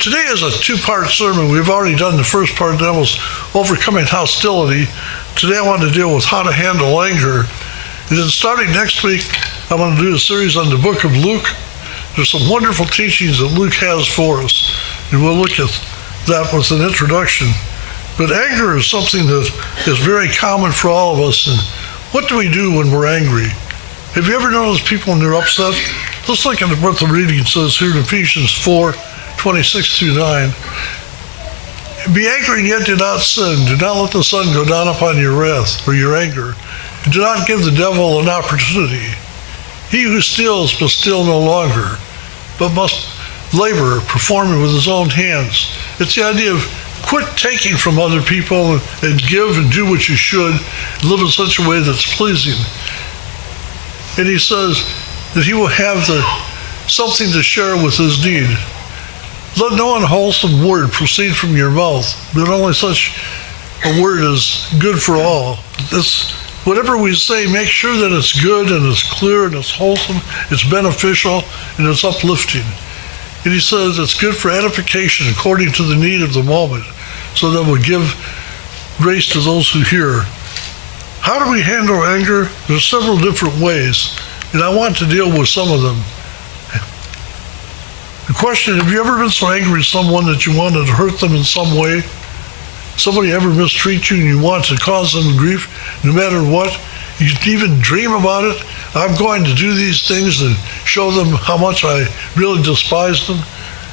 Today is a two-part sermon. We've already done the first part, that was overcoming hostility. Today I want to deal with how to handle anger. And then starting next week, I want to do a series on the book of Luke. There's some wonderful teachings that Luke has for us, and we'll look at that with an introduction. But anger is something that is very common for all of us. And what do we do when we're angry? Have you ever noticed people when they're upset? Let's look at what the reading says here in Ephesians 4:26-9. Be angry and yet do not sin. Do not let the sun go down upon your wrath or your anger. And do not give the devil an opportunity. He who steals must steal no longer, but must labor, performing with his own hands. It's the idea of quit taking from other people and give and do what you should, and live in such a way that's pleasing. And he says that he will have something to share with his need. Let no unwholesome word proceed from your mouth, but only such a word is good for all. Whatever we say, make sure that it's good and it's clear and it's wholesome, it's beneficial, and it's uplifting. And he says it's good for edification according to the need of the moment, so that we'll give grace to those who hear. How do we handle anger? There's several different ways, and I want to deal with some of them. The question, have you ever been so angry at someone that you wanted to hurt them in some way? Somebody ever mistreat you and you want to cause them grief no matter what? You even dream about it. I'm going to do these things and show them how much I really despise them.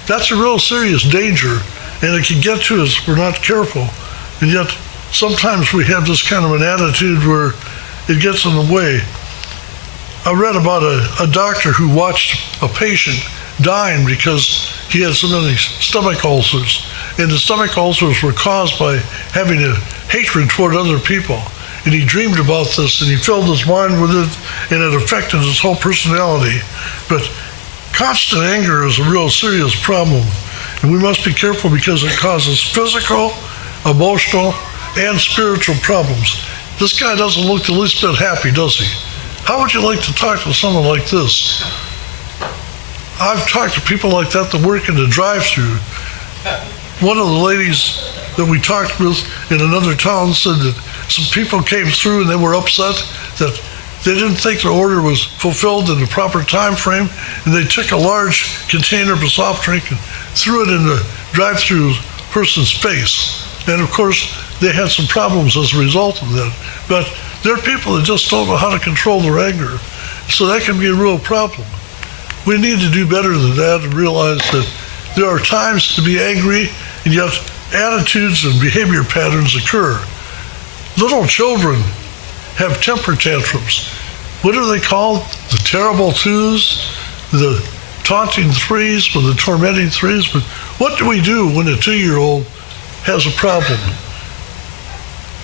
That's a real serious danger, and it can get to us if we're not careful. And yet, sometimes we have this kind of an attitude where it gets in the way. I read about a doctor who watched a patient dying because he had so many stomach ulcers. And the stomach ulcers were caused by having a hatred toward other people. And he dreamed about this, and he filled his mind with it, and it affected his whole personality. But constant anger is a real serious problem. And we must be careful because it causes physical, emotional, and spiritual problems. This guy doesn't look the least bit happy, does he? How would you like to talk to someone like this? I've talked to people like that work in the drive-thru. One of the ladies that we talked with in another town said that some people came through and they were upset that they didn't think their order was fulfilled in the proper time frame, and they took a large container of a soft drink and threw it in the drive-thru person's face. And of course, they had some problems as a result of that. But there are people that just don't know how to control their anger. So that can be a real problem. We need to do better than that and realize that there are times to be angry, and yet attitudes and behavior patterns occur. Little children have temper tantrums. What are they called? The terrible twos, the taunting threes, or the tormenting threes. But what do we do when a 2-year-old has a problem?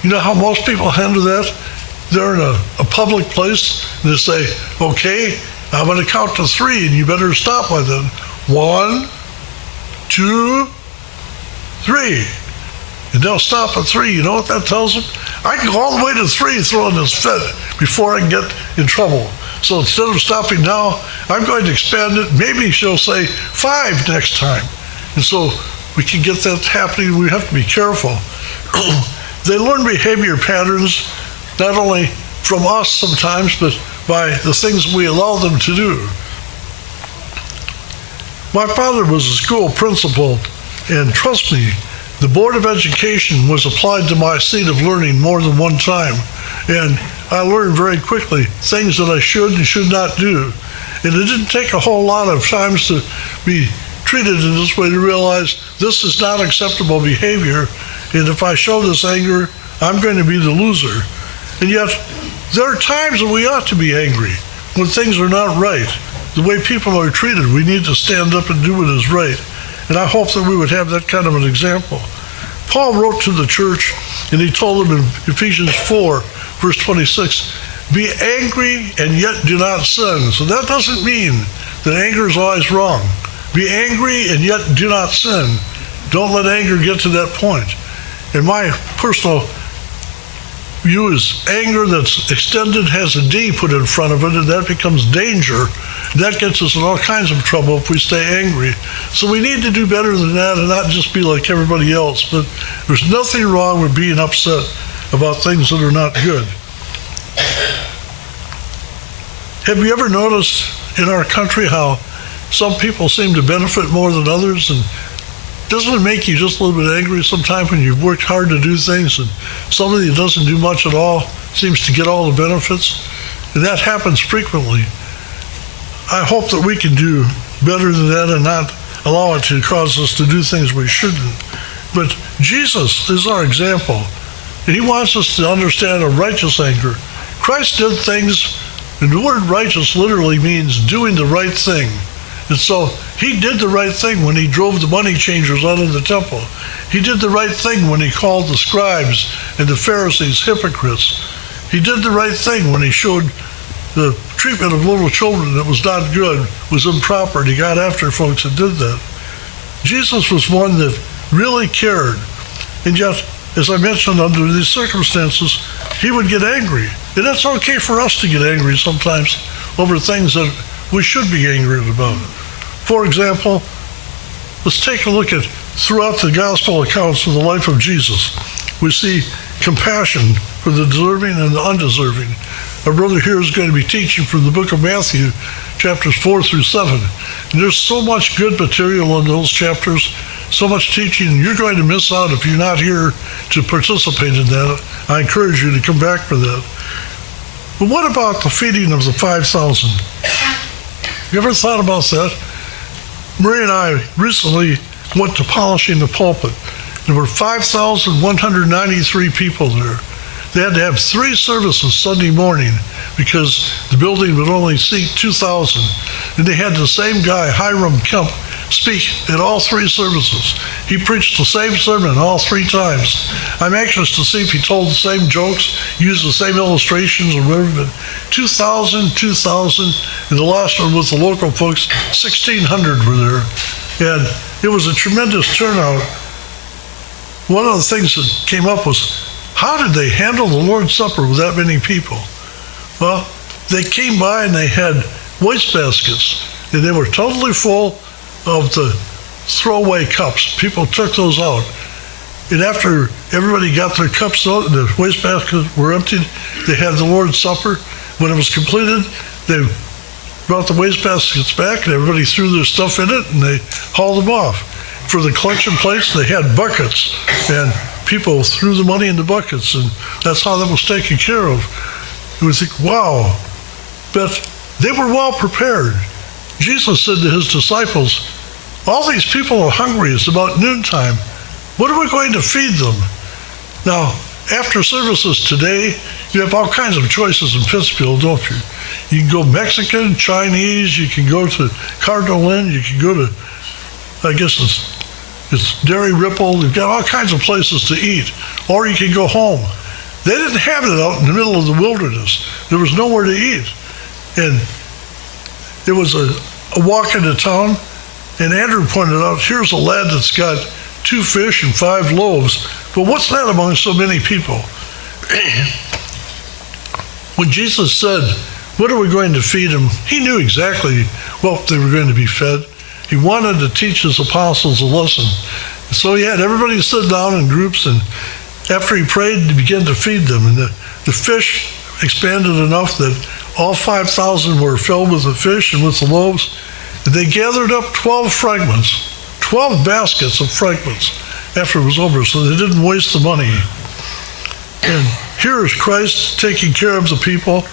You know how most people handle that? They're in a public place, and they say, okay, I'm going to count to 3, and you better stop by then. 1, 2, 3. And they'll stop at 3. You know what that tells them? I can go all the way to 3 throwing this fit before I can get in trouble. So instead of stopping now, I'm going to expand it. Maybe she'll say 5 next time. And so we can get that happening. We have to be careful. They learn behavior patterns not only from us sometimes, but by the things we allow them to do. My father was a school principal, and trust me, the Board of Education was applied to my seat of learning more than one time. And I learned very quickly things that I should and should not do. And it didn't take a whole lot of times to be treated in this way to realize this is not acceptable behavior. And if I show this anger, I'm going to be the loser. And yet, there are times when we ought to be angry, when things are not right. The way people are treated, we need to stand up and do what is right. And I hope that we would have that kind of an example. Paul wrote to the church, and he told them in Ephesians 4, verse 26, be angry and yet do not sin. So that doesn't mean that anger is always wrong. Be angry and yet do not sin. Don't let anger get to that point. And my personal view is anger that's extended has a D put in front of it, and that becomes danger. That gets us in all kinds of trouble if we stay angry. So we need to do better than that and not just be like everybody else. But there's nothing wrong with being upset about things that are not good. Have you ever noticed in our country how some people seem to benefit more than others? And doesn't it make you just a little bit angry sometimes when you've worked hard to do things and somebody that doesn't do much at all seems to get all the benefits? And that happens frequently. I hope that we can do better than that and not allow it to cause us to do things we shouldn't. But Jesus is our example, and he wants us to understand a righteous anger. Christ did things, and the word righteous literally means doing the right thing. And so he did the right thing when he drove the money changers out of the temple. He did the right thing when he called the scribes and the Pharisees hypocrites. He did the right thing when he showed the treatment of little children that was not good, was improper, and he got after folks that did that. Jesus was one that really cared. And yet, as I mentioned, under these circumstances, he would get angry. And it's okay for us to get angry sometimes over things that we should be angry about. For example, let's take a look at throughout the gospel accounts of the life of Jesus. We see compassion for the deserving and the undeserving. Our brother here is going to be teaching from the book of Matthew, chapters 4 through 7. And there's so much good material in those chapters, so much teaching. You're going to miss out if you're not here to participate in that. I encourage you to come back for that. But what about the feeding of the 5,000? You ever thought about that? Marie and I recently went to polishing the pulpit. There were 5,193 people there. They had to have 3 services Sunday morning because the building would only seat 2,000. And they had the same guy, Hiram Kemp, speak at all 3 services. He preached the same sermon all 3 times. I'm anxious to see if he told the same jokes, used the same illustrations or whatever, but 2,000, and the last one with the local folks, 1,600 were there. And it was a tremendous turnout. One of the things that came up was, how did they handle the Lord's Supper with that many people? Well, they came by and they had wastebaskets, and they were totally full of the throwaway cups. People took those out. And after everybody got their cups out and the wastebaskets were emptied, they had the Lord's Supper. When it was completed, they brought the wastebaskets back and everybody threw their stuff in it and they hauled them off. For the collection plates, they had buckets, and people threw the money in the buckets, and that's how that was taken care of. You would think, wow. But they were well prepared. Jesus said to his disciples, all these people are hungry. It's about noontime. What are we going to feed them? Now, after services today, you have all kinds of choices in Pittsfield, don't you? You can go Mexican, Chinese, you can go to Cardinal Inn, you can go to, I guess it's Dairy Ripple. You've got all kinds of places to eat. Or you can go home. They didn't have it out in the middle of the wilderness. There was nowhere to eat. And it was a walk into town, and Andrew pointed out, here's a lad that's got 2 fish and 5 loaves. But what's that among so many people? When Jesus said, what are we going to feed them? He knew exactly what they were going to be fed. He wanted to teach his apostles a lesson. So he had everybody sit down in groups, and after he prayed, he began to feed them. And the fish expanded enough that all 5,000 were filled with the fish and with the loaves. And they gathered up 12 fragments, 12 baskets of fragments after it was over, so they didn't waste the money. And here is Christ taking care of the people,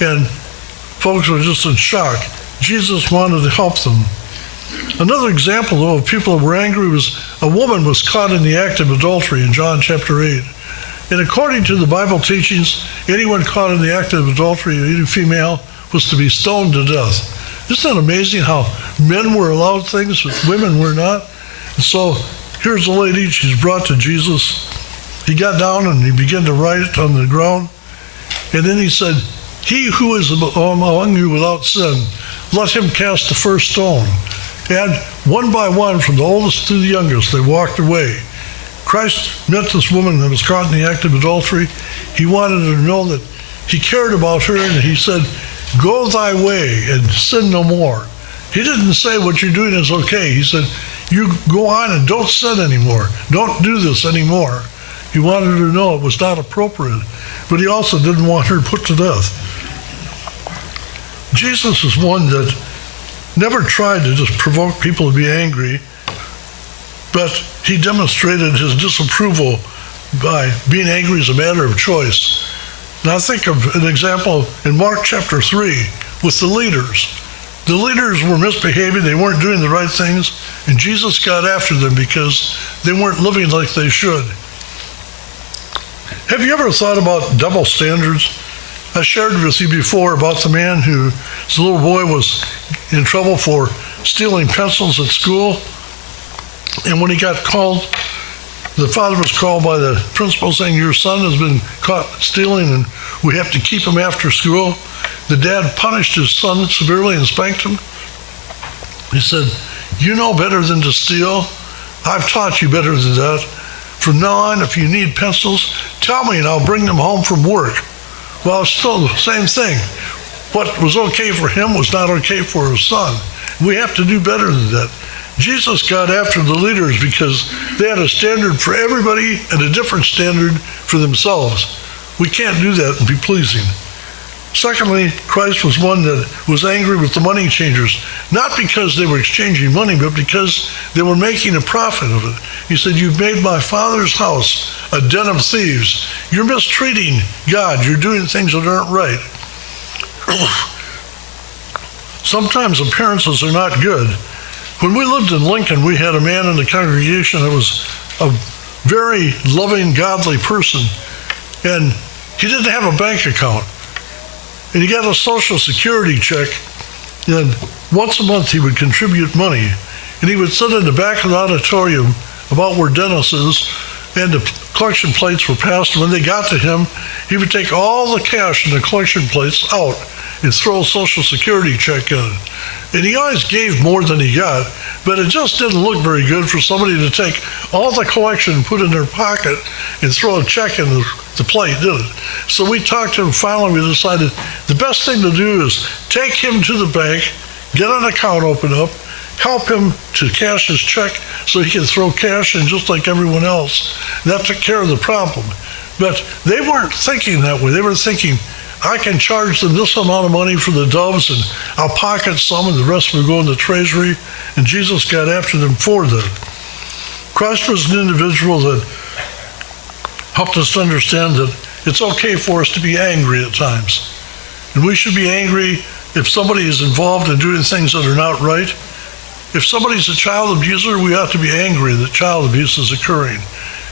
and folks were just in shock. Jesus wanted to help them. Another example, though, of people that were angry was a woman was caught in the act of adultery in John chapter 8. And according to the Bible teachings, anyone caught in the act of adultery, any female, was to be stoned to death. Isn't that amazing how men were allowed things that women were not? And so here's a lady, she's brought to Jesus. He got down and he began to write on the ground. And then he said, he who is among you without sin, let him cast the first stone. And one by one, from the oldest to the youngest, they walked away. Christ met this woman that was caught in the act of adultery. He wanted her to know that he cared about her, and he said, go thy way and sin no more. He didn't say what you're doing is okay. He said, you go on and don't sin anymore. Don't do this anymore. He wanted her to know it was not appropriate, but he also didn't want her put to death. Jesus is one that never tried to just provoke people to be angry, but he demonstrated his disapproval by being angry as a matter of choice. And I think of an example in Mark chapter 3 with the leaders. The leaders were misbehaving, they weren't doing the right things, and Jesus got after them because they weren't living like they should. Have you ever thought about double standards? I shared with you before about the man who, his little boy was in trouble for stealing pencils at school, and when he got called, the father was called by the principal saying, your son has been caught stealing and we have to keep him after school. The dad punished his son severely and spanked him. He said, you know better than to steal. I've taught you better than that. From now on, if you need pencils, tell me and I'll bring them home from work. Well, it's still the same thing. What was okay for him was not okay for his son. We have to do better than that. Jesus got after the leaders because they had a standard for everybody and a different standard for themselves. We can't do that and be pleasing. Secondly, Christ was one that was angry with the money changers, not because they were exchanging money, but because they were making a profit of it. He said, you've made my Father's house a den of thieves. You're mistreating God. You're doing things that aren't right. Sometimes appearances are not good. When we lived in Lincoln, we had a man in the congregation that was a very loving, godly person, and he didn't have a bank account. And he got a Social Security check, and once a month he would contribute money. And he would sit in the back of the auditorium about where Dennis is, and the collection plates were passed. And when they got to him, he would take all the cash in the collection plates out and throw a Social Security check in it. And he always gave more than he got, but it just didn't look very good for somebody to take all the collection and put it in their pocket and throw a check in the plate, did it? So we talked to him. Finally, we decided the best thing to do is take him to the bank, get an account opened up, help him to cash his check so he can throw cash in just like everyone else. That took care of the problem. But they weren't thinking that way. They were thinking, I can charge them this amount of money for the doves, and I'll pocket some, and the rest will go in the treasury. And Jesus got after them for that. Christ was an individual that helped us to understand that it's okay for us to be angry at times. And we should be angry if somebody is involved in doing things that are not right. If somebody's a child abuser, we ought to be angry that child abuse is occurring.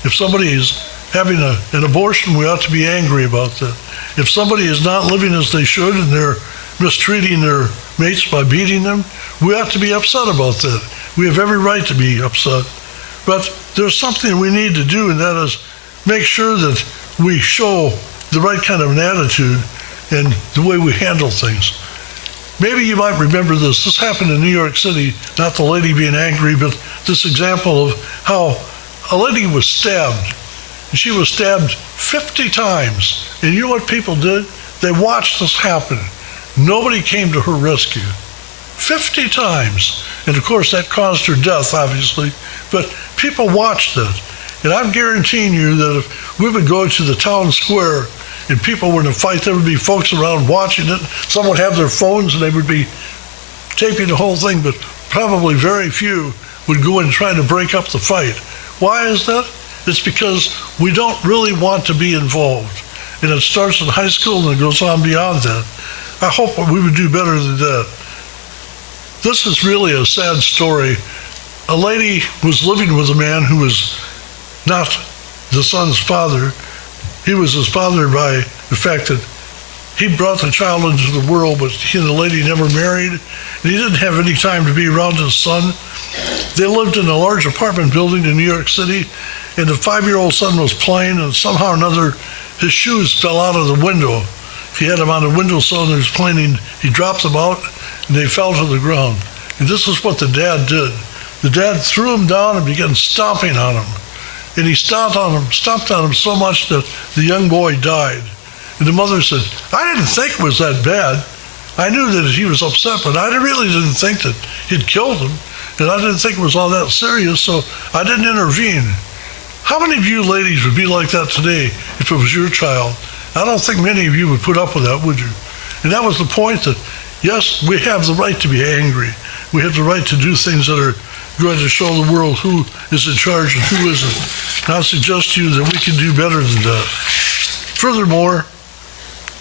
If somebody is having an abortion, we ought to be angry about that. If somebody is not living as they should and they're mistreating their mates by beating them, we ought to be upset about that. We have every right to be upset. But there's something we need to do, and that is make sure that we show the right kind of an attitude and the way we handle things. Maybe you might remember this. This happened in New York City, not the lady being angry, but this example of how a lady was stabbed. She was stabbed 50 times. And you know what people did? They watched this happen. Nobody came to her rescue. 50 times. And of course that caused her death, obviously. But people watched that. And I'm guaranteeing you that if we would go to the town square and people were in a fight, there would be folks around watching it. Some would have their phones and they would be taping the whole thing, but probably very few would go and try to break up the fight. Why is that? It's because we don't really want to be involved. And it starts in high school and it goes on beyond that. I hope we would do better than that. This is really a sad story. A lady was living with a man who was not the son's father. He was his father by the fact that he brought the child into the world, but he and the lady never married, and he didn't have any time to be around his son. They lived in a large apartment building in New York City, and the 5-year-old son was playing, and somehow or another, his shoes fell out of the window. He had them on the windowsill, and he was playing, he dropped them out, and they fell to the ground. And this is what the dad did. The dad threw him down and began stomping on him. And he stomped on him so much that the young boy died. And the mother said, I didn't think it was that bad. I knew that he was upset, but I really didn't think that he'd killed him, and I didn't think it was all that serious, so I didn't intervene. How many of you ladies would be like that today if it was your child? I don't think many of you would put up with that, would you? And that was the point, that yes, we have the right to be angry. We have the right to do things that are going to show the world who is in charge and who isn't. And I suggest to you that we can do better than that. Furthermore,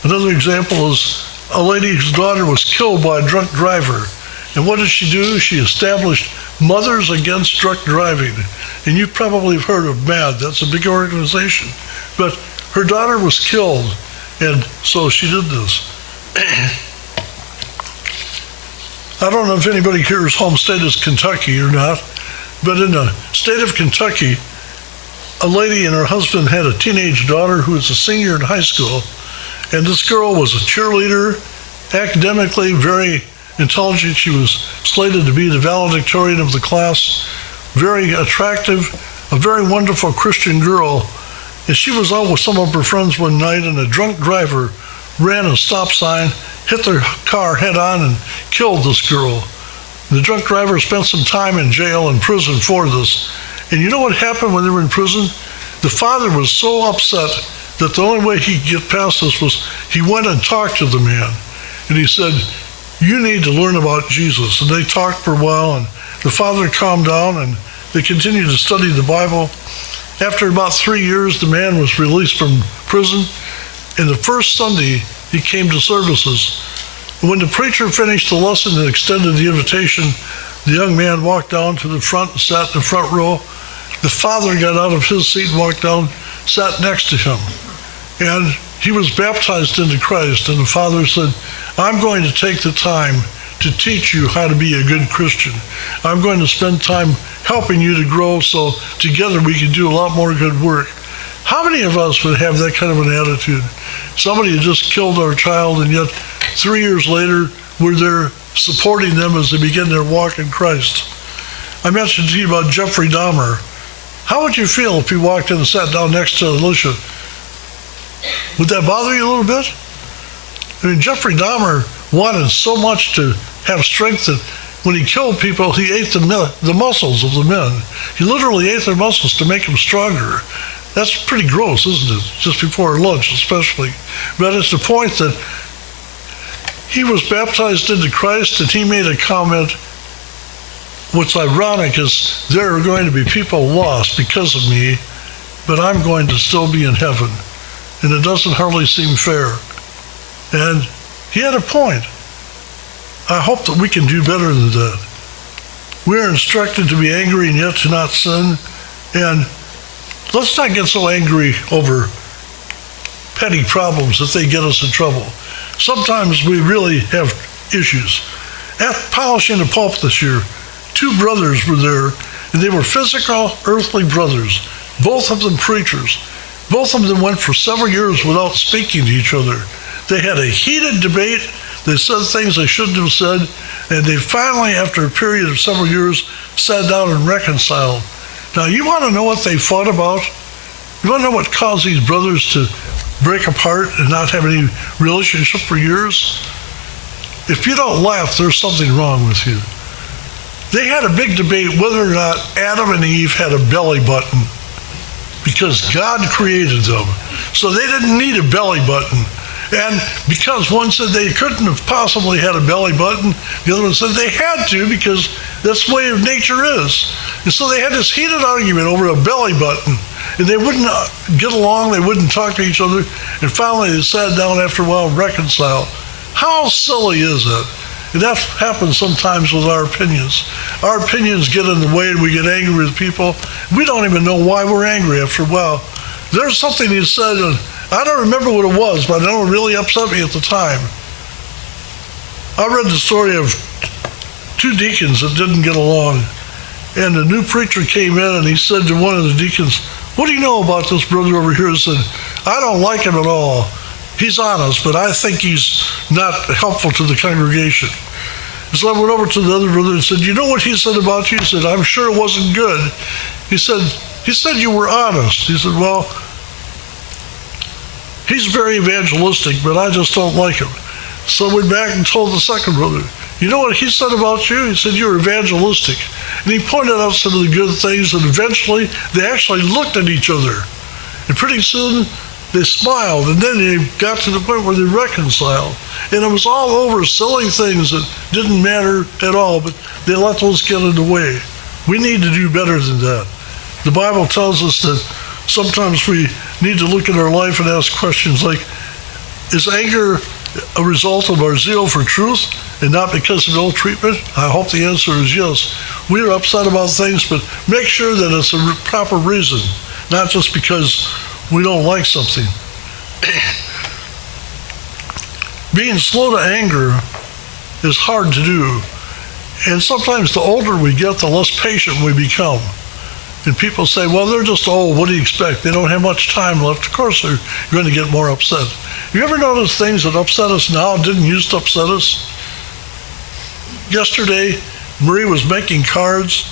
another example is a lady whose daughter was killed by a drunk driver. And what did she do? She established Mothers Against Drunk Driving. And you probably have heard of MAD. That's a big organization. But her daughter was killed, and so she did this. I don't know if anybody here's home state is Kentucky or not, but in the state of Kentucky, a lady and her husband had a teenage daughter who was a senior in high school, and this girl was a cheerleader, academically very intelligent. She was slated to be the valedictorian of the class, very attractive, a very wonderful Christian girl. And she was out with some of her friends one night, and a drunk driver ran a stop sign, hit their car head on, and killed this girl. The drunk driver spent some time in jail and prison for this. And you know what happened when they were in prison? The father was so upset that the only way he could get past this was he went and talked to the man. And he said, "You need to learn about Jesus." And they talked for a while, and the father calmed down, and they continued to study the Bible. After about 3 years, the man was released from prison. And the first Sunday, he came to services. When the preacher finished the lesson and extended the invitation, the young man walked down to the front and sat in the front row. The father got out of his seat and walked down, sat next to him. And he was baptized into Christ. And the father said, "I'm going to take the time to teach you how to be a good Christian. I'm going to spend time helping you to grow so together we can do a lot more good work." How many of us would have that kind of an attitude? Somebody had just killed our child, and yet 3 years later, we're there supporting them as they begin their walk in Christ. I mentioned to you about Jeffrey Dahmer. How would you feel if you walked in and sat down next to Alicia? Would that bother you a little bit? I mean, Jeffrey Dahmer wanted so much to have strength that when he killed people, he ate the muscles of the men. He literally ate their muscles to make them stronger. That's pretty gross, isn't it? Just before lunch, especially. But it's the point that he was baptized into Christ, and he made a comment. What's ironic is there are going to be people lost because of me, but I'm going to still be in heaven. And it doesn't hardly seem fair. And he had a point. I hope that we can do better than that. We're instructed to be angry and yet to not sin. And let's not get so angry over petty problems that they get us in trouble. Sometimes we really have issues. At polishing the pulp this year, 2 brothers were there, and they were physical, earthly brothers, both of them preachers. Both of them went for several years without speaking to each other. They had a heated debate. They said things they shouldn't have said, and they finally, after a period of several years, sat down and reconciled. Now, you want to know what they fought about? You want to know what caused these brothers to break apart and not have any relationship for years? If you don't laugh, there's something wrong with you. They had a big debate whether or not Adam and Eve had a belly button, because God created them. So they didn't need a belly button. And because one said they couldn't have possibly had a belly button, the other one said they had to because that's the way of nature is. And so they had this heated argument over a belly button. And they wouldn't get along, they wouldn't talk to each other, and finally they sat down after a while and reconciled. How silly is that? And that happens sometimes with our opinions. Our opinions get in the way and we get angry with people. We don't even know why we're angry after a while. There's something he said, and I don't remember what it was, but I know it really upset me at the time. I read the story of 2 deacons that didn't get along. And the new preacher came in and he said to one of the deacons, "What do you know about this brother over here?" He said, "I don't like him at all. He's honest, but I think he's not helpful to the congregation." And so I went over to the other brother and said, "You know what he said about you?" He said, "I'm sure it wasn't good." He said you were honest. He said, "Well, he's very evangelistic, but I just don't like him." So I went back and told the second brother, you know what he said about you? He said, you're evangelistic. And he pointed out some of the good things, and eventually they actually looked at each other. And pretty soon they smiled, and then they got to the point where they reconciled. And it was all over silly things that didn't matter at all, but they let those get in the way. We need to do better than that. The Bible tells us that sometimes we need to look at our life and ask questions like, is anger a result of our zeal for truth and not because of ill treatment? I hope the answer is yes. We're upset about things, but make sure that it's a proper reason, not just because we don't like something. Being slow to anger is hard to do. And sometimes the older we get, the less patient we become. And people say, well, they're just old. What do you expect? They don't have much time left. Of course, they're going to get more upset. You ever notice things that upset us now didn't used to upset us? Yesterday, Marie was making cards,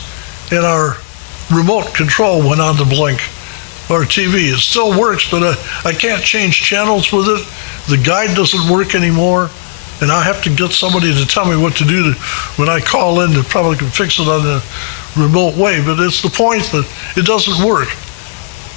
and our remote control went on to blink. Our TV, it still works, but I can't change channels with it. The guide doesn't work anymore, and I have to get somebody to tell me what to do when I call in. They probably can fix it on the remote way, but it's the point that it doesn't work.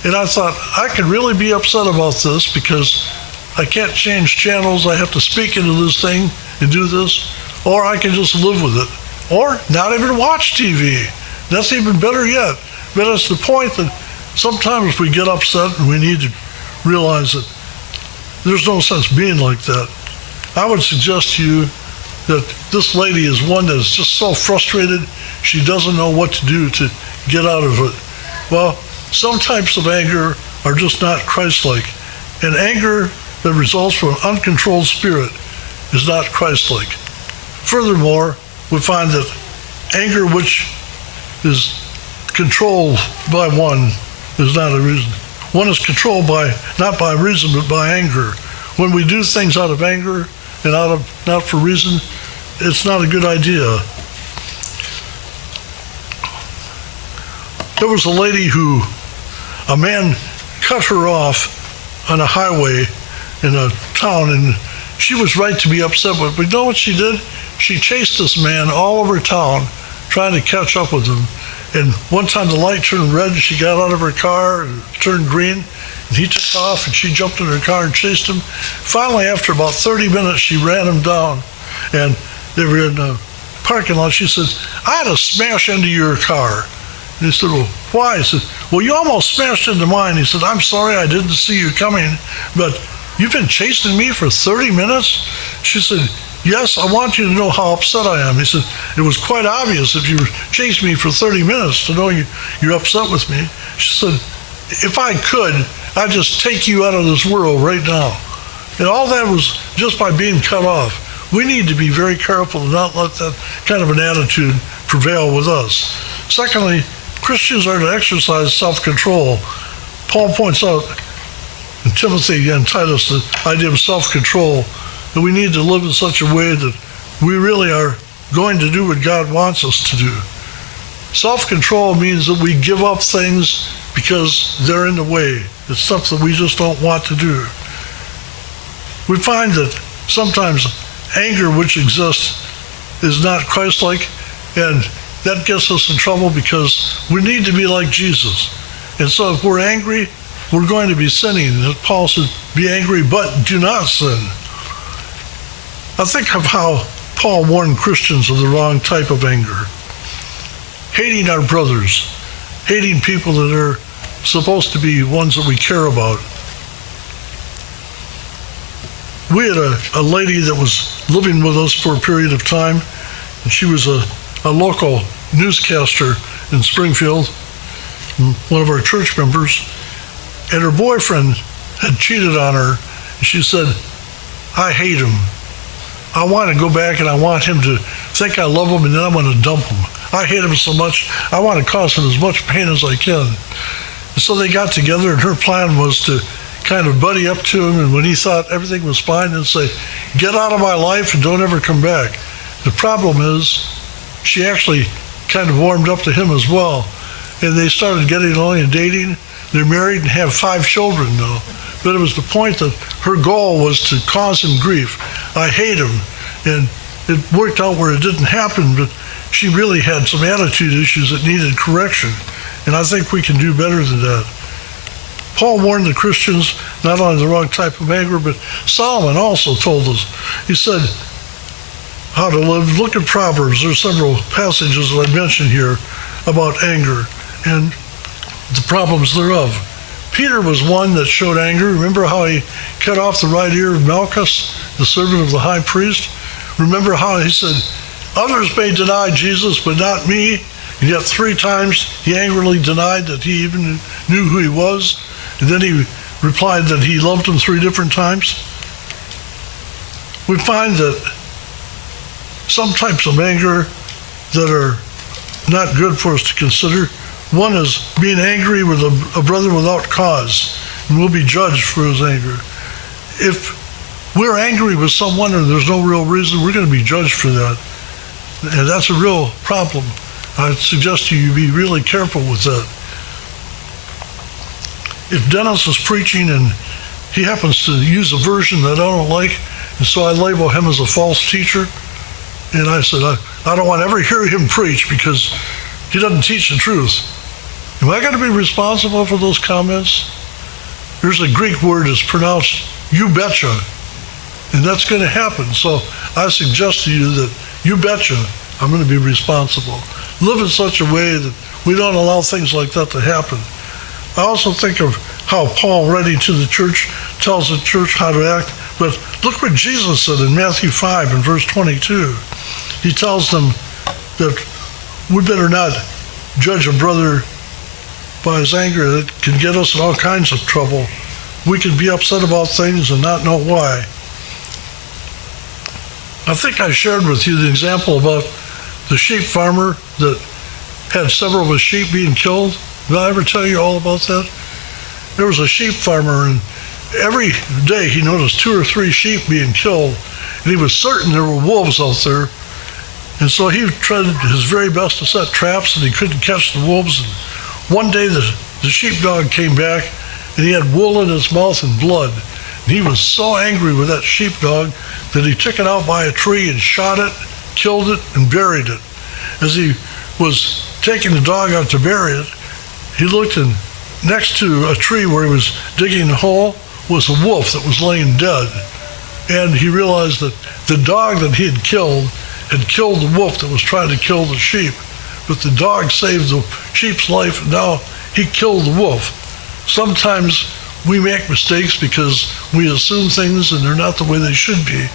And I thought, I could really be upset about this because I can't change channels. I have to speak into this thing and do this, or I can just live with it, or not even watch TV. That's even better yet. But it's the point that sometimes we get upset and we need to realize that there's no sense being like that. I would suggest to you that this lady is one that is just so frustrated, she doesn't know what to do to get out of it. Well, some types of anger are just not Christ-like. And anger that results from an uncontrolled spirit is not Christ-like. Furthermore, we find that anger which is controlled by one is not a reason. One is controlled by, not by reason, but by anger. When we do things out of anger and not for reason, it's not a good idea. There was a lady who, a man cut her off on a highway in a town, and she was right to be upset with it. But you know what she did? She chased this man all over town, trying to catch up with him. And one time the light turned red, and she got out of her car and turned green, and he took off, and she jumped in her car and chased him. Finally, after about 30 minutes, she ran him down, and they were in a parking lot. She said, I had to smash into your car. And he said, well, why? He said, well, you almost smashed into mine. He said, I'm sorry, I didn't see you coming, but you've been chasing me for 30 minutes? She said, yes, I want you to know how upset I am. He said, it was quite obvious if you chased me for 30 minutes to know you're upset with me. She said, if I could, I'd just take you out of this world right now. And all that was just by being cut off. We need to be very careful to not let that kind of an attitude prevail with us. Secondly, Christians are to exercise self-control. Paul points out in Timothy and Titus the idea of self-control, that we need to live in such a way that we really are going to do what God wants us to do. Self-control means that we give up things because they're in the way. It's stuff that we just don't want to do. We find that sometimes anger which exists is not Christ-like, and that gets us in trouble because we need to be like Jesus. And so if we're angry, we're going to be sinning. As Paul said, be angry, but do not sin. I think of how Paul warned Christians of the wrong type of anger. Hating our brothers, hating people that are supposed to be ones that we care about. We had a lady that was living with us for a period of time, and she was a local newscaster in Springfield, one of our church members, and her boyfriend had cheated on her, and she said, I hate him. I want to go back and I want him to think I love him, and then I'm going to dump him. I hate him so much, I want to cause him as much pain as I can. And so they got together, and her plan was to kind of buddy up to him, and when he thought everything was fine, and say, get out of my life and don't ever come back. The problem is, she actually kind of warmed up to him as well, and they started getting along and dating. They're married and have 5 children now. But it was the point that her goal was to cause him grief. I hate him. And it worked out where it didn't happen, but she really had some attitude issues that needed correction. And I think we can do better than that. Paul warned the Christians not only the wrong type of anger, but Solomon also told us. He said how to live. Look at Proverbs. There's several passages that I mentioned here about anger and the problems thereof. Peter was one that showed anger. Remember how he cut off the right ear of Malchus, the servant of the high priest? Remember how he said, others may deny Jesus, but not me. And yet 3 times he angrily denied that he even knew who he was. And then he replied that he loved him 3 different times. We find that some types of anger that are not good for us to consider. One is being angry with a brother without cause, and we'll be judged for his anger. If we're angry with someone and there's no real reason, we're going to be judged for that. And that's a real problem. I suggest to you be really careful with that. If Dennis is preaching and he happens to use a version that I don't like, and so I label him as a false teacher, and I said, I don't want to ever hear him preach because he doesn't teach the truth. Am I going to be responsible for those comments? There's a Greek word that's pronounced you betcha, and that's going to happen. So I suggest to you that you betcha I'm going to be responsible. Live in such a way that we don't allow things like that to happen. I also think of how Paul, writing to the church, tells the church how to act. But look what Jesus said in Matthew 5 and verse 22. He tells them that we better not judge a brother by his anger. That can get us in all kinds of trouble. We can be upset about things and not know why. I think I shared with you the example about the sheep farmer that had several of his sheep being killed. Did I ever tell you all about that? There was a sheep farmer, and every day he noticed 2 or 3 sheep being killed, and he was certain there were wolves out there. And so he tried his very best to set traps, and he couldn't catch the wolves. And one day the sheepdog came back, and he had wool in his mouth and blood. And he was so angry with that sheepdog that he took it out by a tree and shot it, killed it, and buried it. As he was taking the dog out to bury it, he looked, and next to a tree where he was digging a hole was a wolf that was laying dead. And he realized that the dog that he had killed the wolf that was trying to kill the sheep. But the dog saved the sheep's life, and now he killed the wolf. Sometimes we make mistakes because we assume things and they're not the way they should be.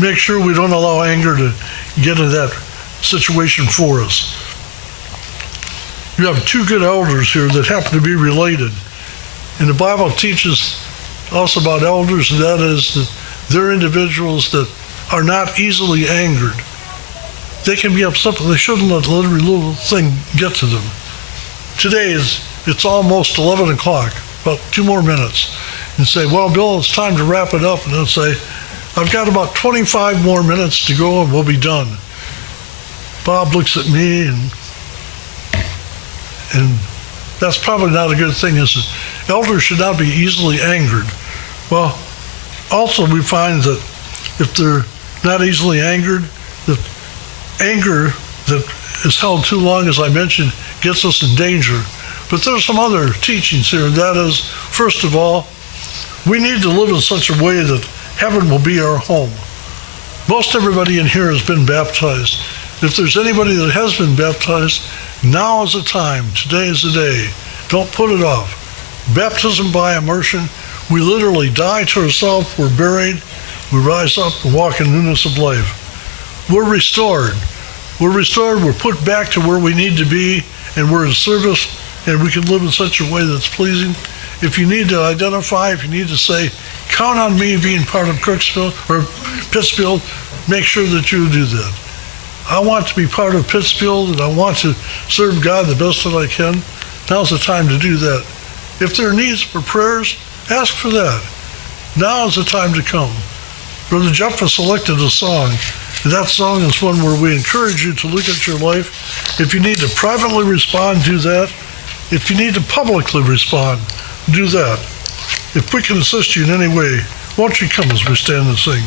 Make sure we don't allow anger to get into that situation for us. You have 2 good elders here that happen to be related. And the Bible teaches us about elders, and that is that they're individuals that are not easily angered. They can be upset, but they shouldn't let every little thing get to them. Today it's almost 11 o'clock, about 2 more minutes. And say, well, Bill, it's time to wrap it up. And they'll say, I've got about 25 more minutes to go and we'll be done. Bob looks at me, and that's probably not a good thing, is it? Elders should not be easily angered. Well, also we find that if they're not easily angered, the anger that is held too long, as I mentioned, gets us in danger. But there's some other teachings here, and that is, first of all, we need to live in such a way that heaven will be our home. Most everybody in here has been baptized. If there's anybody that has been baptized, now is the time. Today is the day. Don't put it off. Baptism by immersion, we literally die to ourselves, we're buried, we rise up and walk in newness of life. We're restored. We're put back to where we need to be, and we're in service, and we can live in such a way that's pleasing. If you need to identify, if you need to say, count on me being part of Crooksville or Pittsfield, make sure that you do that. I want to be part of Pittsfield, and I want to serve God the best that I can. Now's the time to do that. If there are needs for prayers, ask for that. Now is the time to come. Brother Jeff has selected a song. That song is one where we encourage you to look at your life. If you need to privately respond, do that. If you need to publicly respond, do that. If we can assist you in any way, won't you come as we stand and sing?